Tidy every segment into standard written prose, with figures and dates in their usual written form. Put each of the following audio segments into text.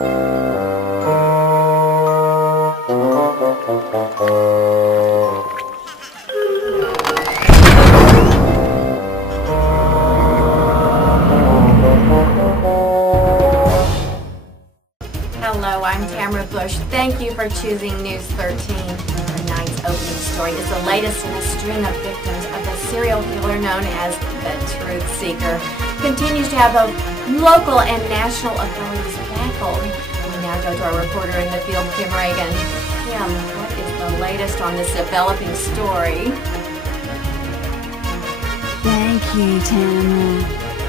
Hello, I'm Tamara Bush. Thank you for choosing News 13. Tonight's opening story is the latest in a string of victims of the serial killer known as the Truth Seeker. Continues to have both local and national authorities baffled. We now go to our reporter in the field, Kim Reagan. Kim, what is the latest on this developing story? Thank you, Tamara.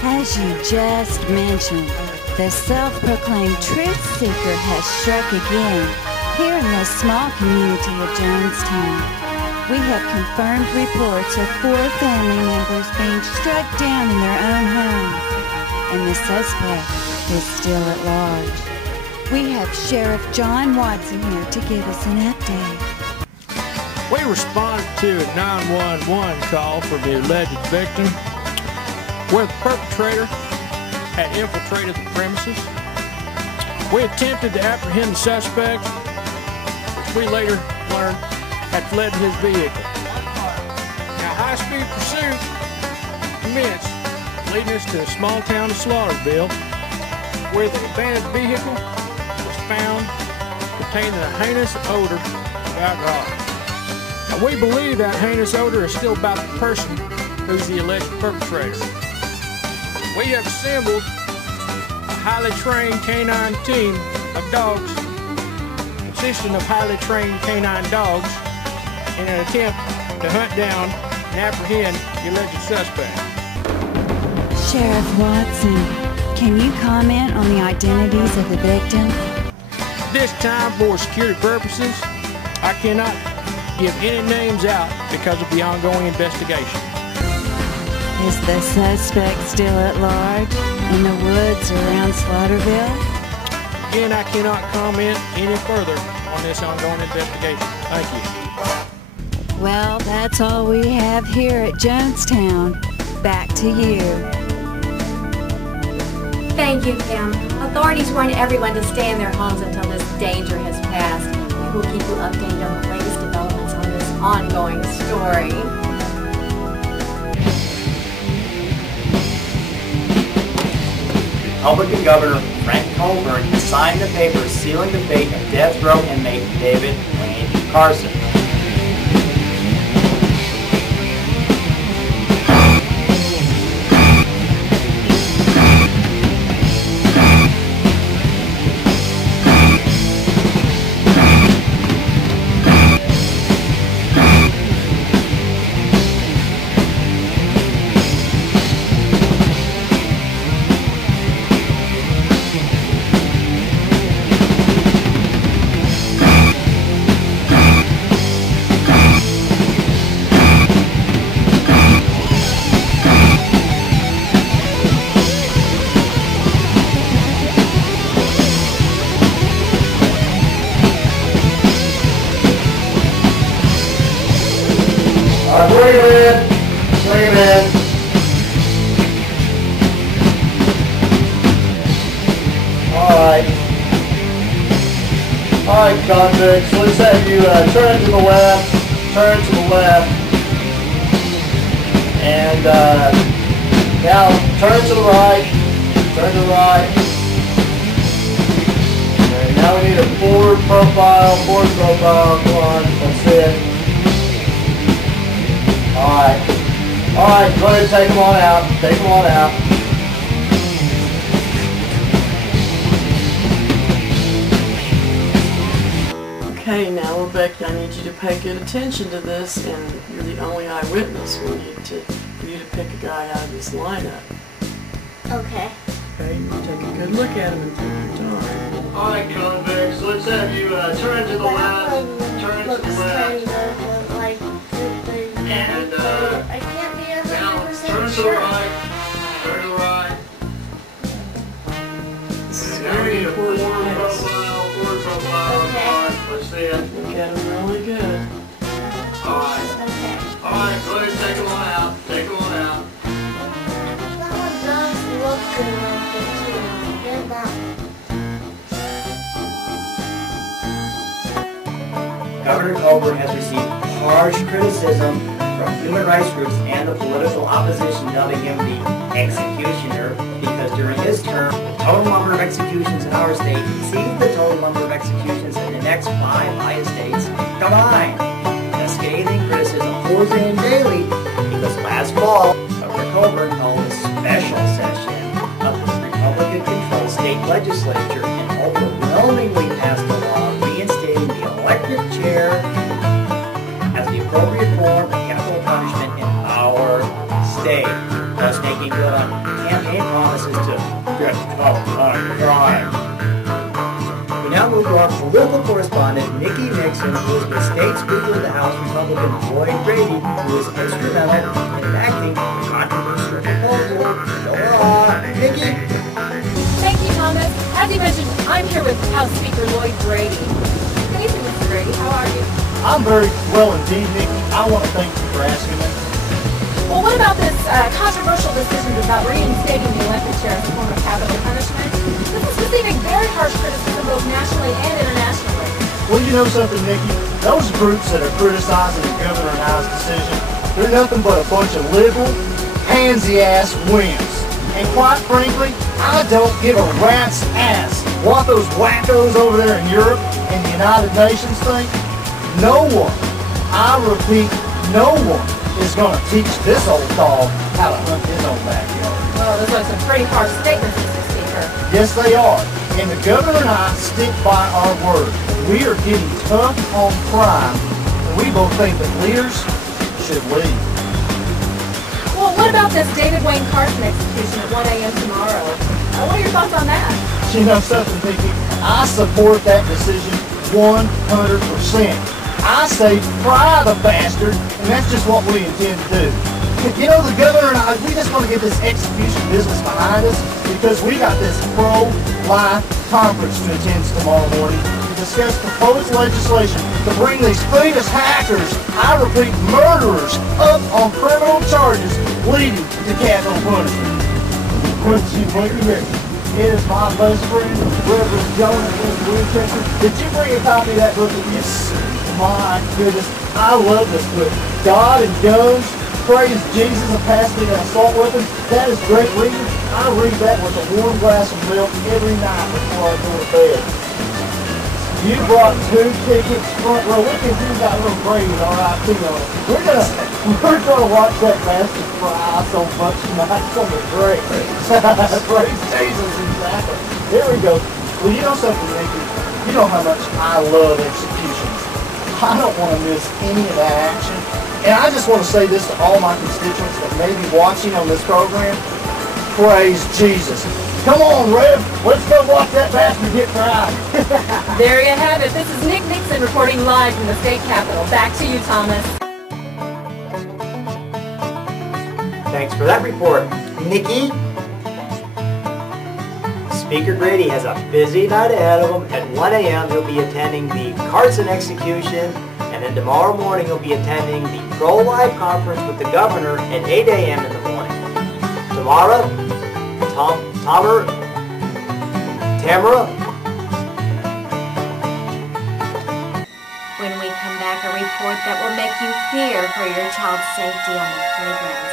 As you just mentioned, the self-proclaimed truth seeker has struck again here in the small community of Jonestown. We have confirmed reports of 4 family members being struck down in their own homes, and the suspect is still at large. We have Sheriff John Watson here to give us an update. We responded to a 911 call for the alleged victim, where the perpetrator had infiltrated the premises. We attempted to apprehend the suspect, which we later learned had fled in his vehicle. Now, high-speed pursuit commenced, leading us to a small town of Slaughterville, where the abandoned vehicle was found containing a heinous odor of alcohol. Now, we believe that heinous odor is still about the person who's the alleged perpetrator. We have assembled a highly trained canine team of dogs, consisting of highly trained canine dogs, in an attempt to hunt down and apprehend the alleged suspect. Sheriff Watson, can you comment on the identities of the victims? This time, for security purposes, I cannot give any names out because of the ongoing investigation. Is the suspect still at large in the woods around Slaughterville? Again, I cannot comment any further on this ongoing investigation. Thank you. Well, that's all we have here at Jonestown. Back to you. Thank you, Kim. Authorities warn everyone to stay in their homes until this danger has passed. We will keep you updated on the latest developments on this ongoing story. Republican Governor Frank Colburn has signed the papers sealing the fate of death row inmate David Wayne Carson. Bring him in. Alright, convicts, let's have you turn to the left, and now turn to the right, and now we need a forward profile, come on, that's it. Alright, go ahead and take them on out, Okay, now Rebecca, I need you to pay good attention to this, and you're the only eyewitness. We need for you to pick a guy out of this lineup. Okay. Okay, take a good look at him and take your time. Alright, convicts, let's have you turn to the left, and I can't be a now 100% turn to the sure. right, This is Now we very need a forward important. profile, let's see it. Look at him really good. Alright, go ahead and take them on out, That one does look good right there too. Good enough. Governor Coburn has received harsh criticism from human rights groups and the political opposition, dubbing him the executioner, because during his term, the total number of executions in our state exceeds the total number of executions in the next 5 highest states combined. The scathing criticism pours in daily because last fall, Governor Coburn held a special session of the Republican-controlled state legislature and overwhelmingly passed a law reinstating the elected chair as the appropriate form of capital punishment in our state, thus making good on campaign promises to get tough on crime. We now move to our political correspondent, Nikki Nixon, who is the state speaker of the House, Republican Lloyd Grady, who is instrumental in enacting the controversial proposal. Nikki? Thank you, Thomas. As you mentioned, I'm here with House Speaker Lloyd Grady. Good evening, Mr. Grady. How are you? I'm very well indeed, Nikki. I want to thank you for asking me. Well, what about this controversial decision about reinstating the elected chair as a form of capital punishment? This is receiving very harsh criticism both nationally and internationally. Well, you know something, Nikki? Those groups that are criticizing the governor and I's decision, they're nothing but a bunch of liberal, pansy-ass wimps. And quite frankly, I don't give a rat's ass what those wackos over there in Europe and the United Nations think. No one, I repeat, no one is going to teach this old dog how to hunt his own backyard. Well, those are some pretty harsh statements, Mr. Speaker. Yes, they are. And the governor and I stick by our word. We are getting tough on crime, and we both think that leaders should lead. Well, what about this David Wayne Carson execution at 1 a.m. tomorrow? What are your thoughts on that? You know something, Nikki? I support that decision 100%. I say fry the bastard, and that's just what we intend to do. You know, the governor and I, we just want to get this execution business behind us because we got this pro-life conference to attend tomorrow morning to discuss proposed legislation to bring these famous hackers, I repeat, murderers, up on criminal charges leading to capital punishment. What you hear? It is my best friend, Reverend Winchester. Did you bring a copy of that book? Yes. My goodness, I love this book. God and Guns, Praise Jesus, and Pass Me That Assault Weapon. That is great reading. I read that with a warm glass of milk every night before I go to bed. You brought 2 tickets front row. Look at you got a little grade R.I.P. on it. We're gonna watch that bastard fry so much tonight. It's gonna be great. Praise Jesus, exactly. Here we go. Well, you know something, Nikki? You know how much I love executions. I don't want to miss any of that action. And I just want to say this to all my constituents that may be watching on this program. Praise Jesus. Come on, Rev. Let's go watch that bastard get fried. There you have it. This is Nick Nixon reporting live from the state capitol. Back to you, Thomas. Thanks for that report, Nikki. Speaker Grady has a busy night ahead of him. At 1 a.m. he'll be attending the Carson execution, and then tomorrow morning he'll be attending the pro-life conference with the governor at 8 a.m. in the morning. Tamara, When we come back, a report that will make you fear for your child's safety on the playground.